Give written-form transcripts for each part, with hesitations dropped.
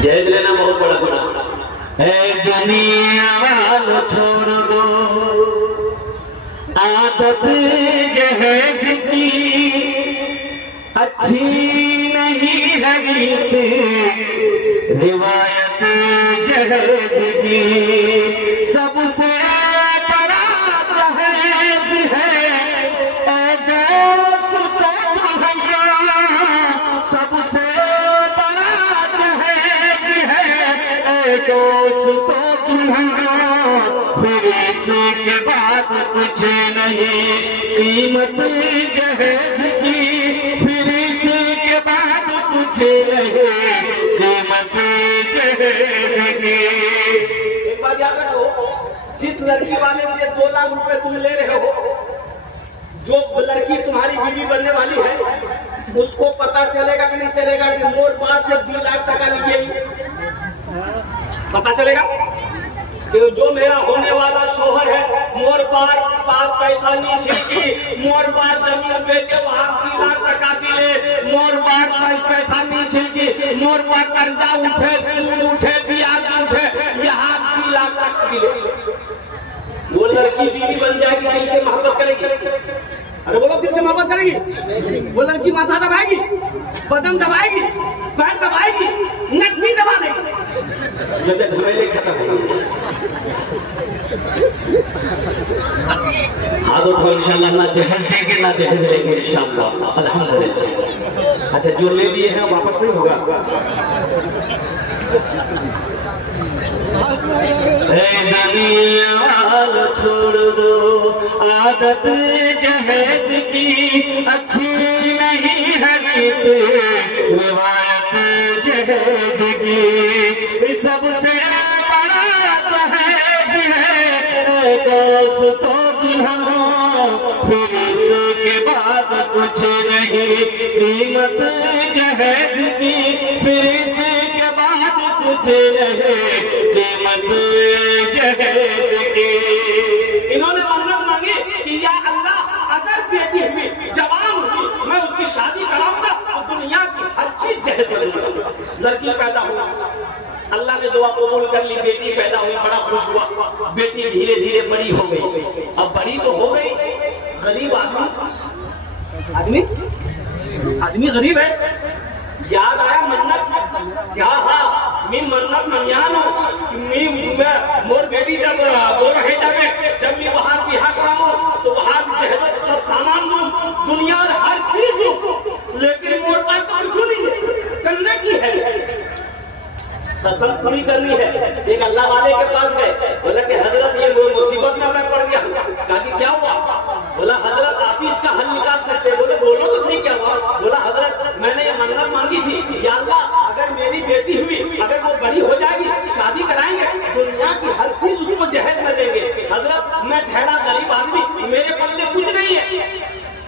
जहेज लेना बहुत बड़ा बड़ा है। दुनिया वालों छोड़ दो आदत जहेज की, अच्छी नहीं है गीत रिवायत जहेज की। सबसे बड़ा जहेज है ए दोस्त तुम्हारा, सबसे बड़ा जहेज है ए दोस्त तुम्हारा। फिर इसके बाद कुछ नहीं कीमत जहेज की, फिर इसके बाद कुछ नहीं कीमत जहेज की। एक बात याद रखो, जिस लड़की वाले से 2 लाख रुपए तुम ले रहे हो, जो लड़की तुम्हारी बीवी बनने वाली है, उसको पता चलेगा कि नहीं चलेगा कि मोर पास से 2 लाख टका लिए? पता चलेगा कि जो मेरा होने वाला शोहर है मोर पास पैसा नहीं छिड़की, मोर पास जमीन बेचे वहां 2 लाख टका दिले, मोर पास पैसा नहीं छिड़की, मोर पास कर्जा उठे, सूद उठे, ब्याज उठे, यहाँ 2 लाख टका दिले। वो लड़की बीवी बन जाएगी, दिल से मोहब्बत करेगी। अरे बोलो, दिल से मोहब्बत करेगी। वो लड़की माथा दबाएगी, बदन दबाएगी, पैर दबाएगी, नकदी दबा देगी। हाथ उठाओ इंशाल्लाह। ना जहेज देंगे ना जहेज लेंगे इंशाल्लाह, अल्हम्दुलिल्लाह। अच्छा, जो ले लिए हैं वापस नहीं होगा। दुनिया छोड़ दो आदत जहेज की, अच्छी नहीं है रिवायत जहेज की। सबसे बड़ा जहेज है दोस्तों दुल्हनों, फिर इसके बाद कुछ नहीं कीमत जहेज की, फिर इसके बाद कुछ नहीं कीमत जहेज की। इन्होंने मन्नत मांगी कि या अल्लाह, अगर बेटी हुई जवान हुई मैं उसकी शादी कराऊंगा तो दुनिया की हर चीज जहेज में दूंगा। लड़की पैदा हुई, अल्लाह ने दुआ कबूल कर ली, बेटी पैदा हुई, बड़ा खुश हुआ। बेटी धीरे धीरे बड़ी हो गई। अब बड़ी तो हो गई, गरीब आदमी गरीब है। याद आया मन्नत क्या? हाँ, मैं मन्नत मनियानो कि मैं मोर बेटी जब वो रहे जावे, जब मैं वहां बिहार कराऊं तो वहां जहेज सब सामान दूं, दुनिया हर चीज दूं, लेकिन मोर पास तो कुछ नहीं है। करने की है, कसम पूरी करनी है। एक अल्लाह वाले के पास गए, बोला कि हजरत ये मुसीबत में मैं पड़ गया। कहा कि क्या हुआ? बोला हजरत आप ही इसका हल निकाल सकते। बोले बोलो तो सही क्या हुआ? बोला हजरत मैंने ये मन्नत मांगी थी, या अल्लाह अगर मेरी बेटी हुई, अगर वो बड़ी हो जाएगी, शादी कराएंगे, दुनिया की हर चीज उसको जहेज में देंगे। हजरत मैं ठहरा गरीब आदमी, मेरे पल्ले कुछ नहीं है।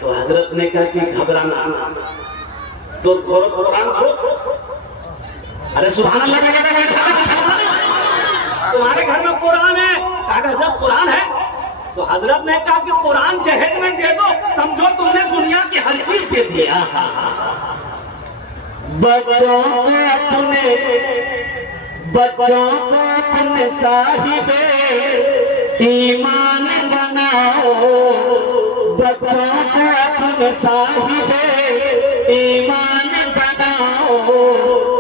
तो हजरत ने कहा कि घबराना तो कुरान छोड़ो। अरे सुभान अल्लाह, तुम्हारे घर में कुरान है? हजरत कुरान है। तो हजरत ने कहा कि कुरान जहेज में दे दो, समझो तुमने दुनिया की हर चीज दे दिया। बच्चों को अपने साहिबे ईमान बनाओ, बच्चों को अपने साहिबे ईमान बनाओ,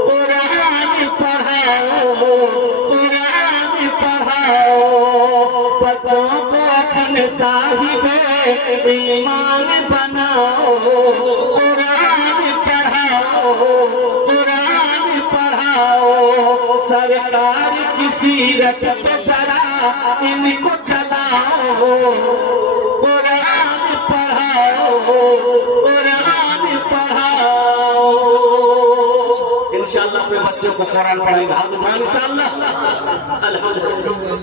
कुरान पढ़ाओ, कुरान पढ़ाओ। बच्चों को अपने साहिबे ईमान बनाओ, कुरान पढ़ाओ, कुरान पढ़ाओ। सरकार की सीरत पे जरा इनको चलाओ, कुरान पढ़ाओ, कुरान पढ़ाओ। इंशाल्लाह अपने बच्चों को कुरान पढ़ाएगा। हाँ इंशाल्लाह, अल्हम्दुलिल्लाह।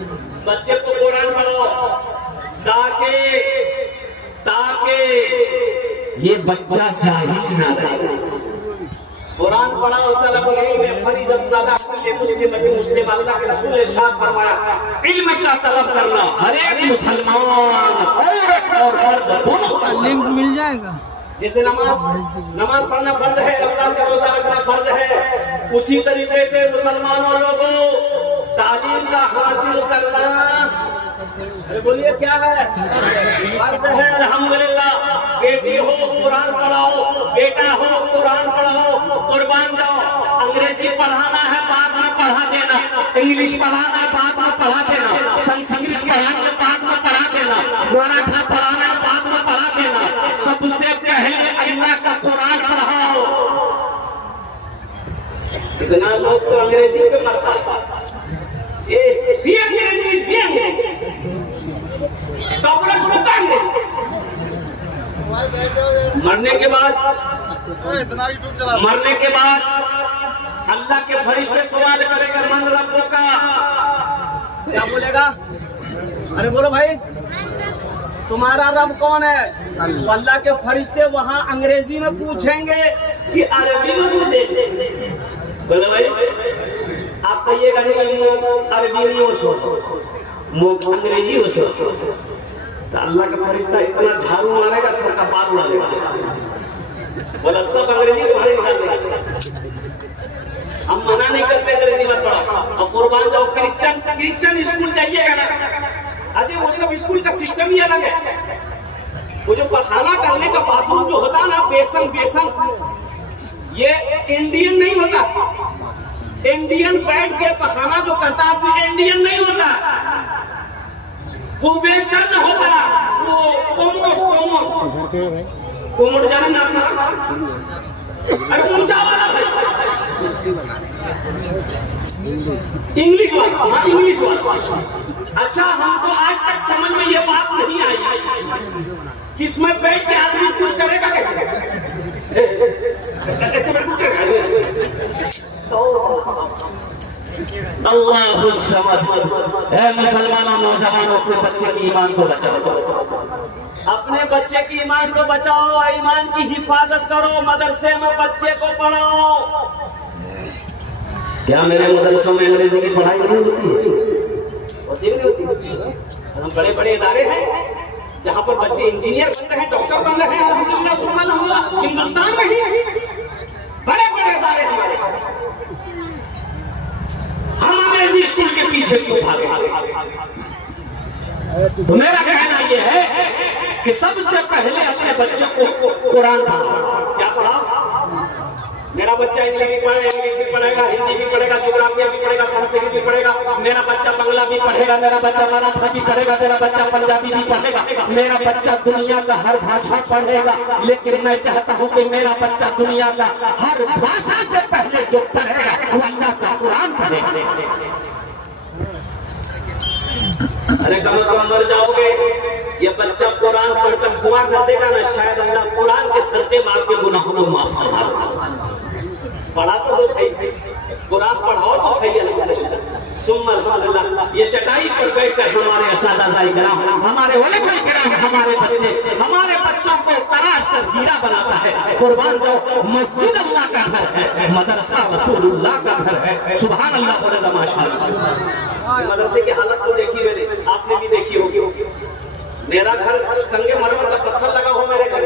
बच्चे को कुरान पढ़ाओ ताकि ये बच्चा जाहिल ना रहे। कुरान पढ़ाओ मुस्लिम अल्लाह के रसूल ने इरशाद फरमाया, इल्म का तलब करना हर एक मुसलमान औरत और मर्द दोनों लिंक मिल जाएगा। जैसे नमाज पढ़ना फर्ज है, रमजान का रोजा रखना फर्ज है, उसी तरीके से मुसलमानों लोगों तालीम का हासिल करना, अरे बोलिए क्या है, फर्ज है। अल्हम्दुलिल्लाह, बेटी हो कुरान पढ़ाओ, बेटा हो कुरान पढ़ाओ, कुर्बान जाओ। अंग्रेजी पढ़ाना है बाद में पढ़ा देना, इंग्लिश पढ़ाना है बाद में पढ़ा देना, संस्कृत पढ़ाना है बाद में पढ़ा देना, मराठा पढ़ाना है बाद में पढ़ा देना, सबसे पहले अल्लाह का कुरान पढ़ाओ। इतना लोग तो अंग्रेजी पे मरता है, मरने के बाद अल्लाह के फरिश्ते सवाल करेगा, मन रब्बो का, क्या बोलेगा? अरे बोलो भाई, तुम्हारा रब कौन है? अल्लाह के फरिश्ते वहाँ अंग्रेजी में पूछेंगे कि अरबी में पूछेंगे? बोलो भाई, आप कहिएगा अरबी नहीं हो सो अंग्रेजी हो सो, तो अल्लाह का फरिश्ता इतना झाड़ू मारेगा सबका बाल उड़ा देगा, बोला सब अंग्रेजी तुम्हारे निकाल देगा। हम मना नहीं करते अंग्रेजी मत पढ़ो, और कुर्बान जाओ क्रिश्चियन स्कूल जाइएगा ना, अरे वो सब स्कूल का सिस्टम ही अलग है। वो जो पखाना करने का बाथरूम जो होता है ना, बेसन ये इंडियन नहीं होता। इंडियन बैठ के पखाना जो करता है वो इंडियन नहीं होता, वो वेस्टर्न होता, वो कोमोड जाने ना अपना, अरे ऊंचा वाला इंग्लिश वाला, हाँ इंग्लिश वाला। अच्छा, हमको आज तक समझ में ये बात नहीं आई कि इसमें बैठ के आदमी कुछ करेगा कैसे कुछ करेगा। अल्लाहु समद। ऐ मुसलमानों, नौजवानों, अपने बच्चे की ईमान को बचाओ, अपने बच्चे की ईमान को बचाओ, ईमान की हिफाजत करो, मदरसे में बच्चे को पढ़ाओ। क्या मेरे मदरसों में अंग्रेजी की पढ़ाई नहीं होती है? हम बड़े बड़े इदारे हैं जहाँ पर बच्चे इंजीनियर बन रहे हैं, डॉक्टर बन रहे हैं, अल्हम्दुलिल्लाह सुब्हान अल्लाह, हिंदुस्तान में ही बड़े बड़े इदारे हमारे। हम अंग्रेजी स्कूल के पीछे क्यों भागे? तो मेरा कहना यह है कि सबसे पहले अपने बच्चों को कुरान पढ़ाओ। क्या पढ़ाओ? मेरा बच्चा इंग्लिश भी पढ़ेगा, हिंदी भी पढ़ेगा, ज्योग्राफिया भी पढ़ेगा, संस्कृत भी पढ़ेगा, मेरा बच्चा बांग्ला भी पढ़ेगा, मेरा बच्चा मराठा भी पढ़ेगा, मेरा बच्चा पंजाबी भी पढ़ेगा, मेरा बच्चा दुनिया का हर भाषा पढ़ेगा। लेकिन मैं चाहता हूँ कि मेरा बच्चा दुनिया का हर भाषा से पहले जो पढ़ेगा वो अल्लाह का कुरान पढ़ेगा। अरे कम से कम मर जाओगे, ये बच्चा कुरान पढ़कर दुआ कर देगा ना, शायद अल्लाह कुरान के सदक़े में आपके गुनाहों को माफ कर देगा। पढ़ा तो सही है, कुरान पढ़ाओ तो सही है। अल्हम्दुलिल्लाह, ये चटाई पर बैठकर हमारे असातिज़ा इकराम, हमारे उलमा इकराम, हमारे बच्चों को तराश कर हीरा बनाता है। कुर्बान जाओ, मस्जिद अल्लाह का घर है, मदरसा रसूलुल्लाह का घर है। सुभान अल्लाह, बोले माशाअल्लाह। मदरसे की हालत तो देखी मैंने, आपने भी देखी होगी। मेरा घर संगे मरमर का पत्थर लगा हो मेरे घर,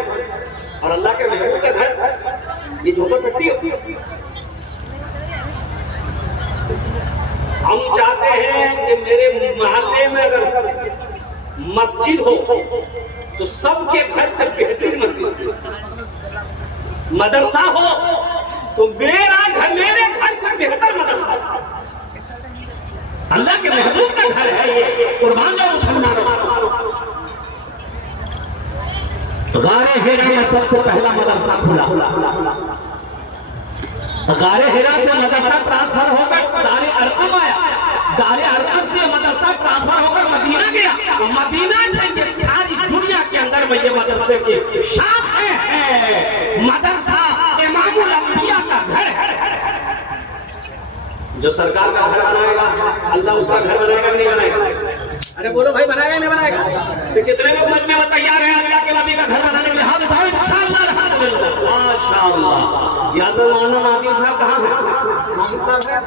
और अल्लाह के महबूब का घर ये झोपड़पट्टी होती। हम चाहते हैं कि मेरे मोहल्ले में अगर मस्जिद हो तो सबके घर से बेहतरीन मस्जिद हो, मदरसा हो तो मेरे घर से बेहतर मदरसा। अल्लाह के महबूब का घर है ये, कुर्बान जाओ मुसलमानों। गारे हिरा में सबसे पहला मदरसा खुला। गारे हिरा से मदरसा ट्रांसफर होकर दारे अरकम आया, दारे अरकम से मदरसा ट्रांसफर होकर मदीना गया, मदीना से ये सारी दुनिया के अंदर में ये मदरसे की शाख है। मदरसा इमामुल अंबिया का घर है। जो सरकार का घर बनाएगा अल्लाह उसका घर बनाएगा कि नहीं बनाएगा? अरे बोलो भाई, बनाएगा नहीं बनाएगा? तो कितने लोग मजमे में तैयार हैं अल्लाह के नबी का घर बनाने के लिए? हाँ भाई, इंशाअल्लाह, माशाअल्लाह। याद मानो नादी साहब कहाँ है? नादी साहब है,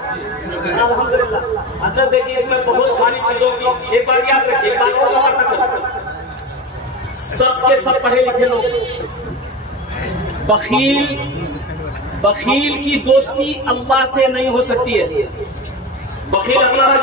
अल्हम्दुलिल्लाह। अंदर देखिए, इसमें बहुत सारी चीजों की एक बात याद रखिए, एक बात और पता चला, सबके सब पढ़े लिखे लोग बखील की दोस्ती अल्लाह से नहीं हो सकती है। बखील अल्लाह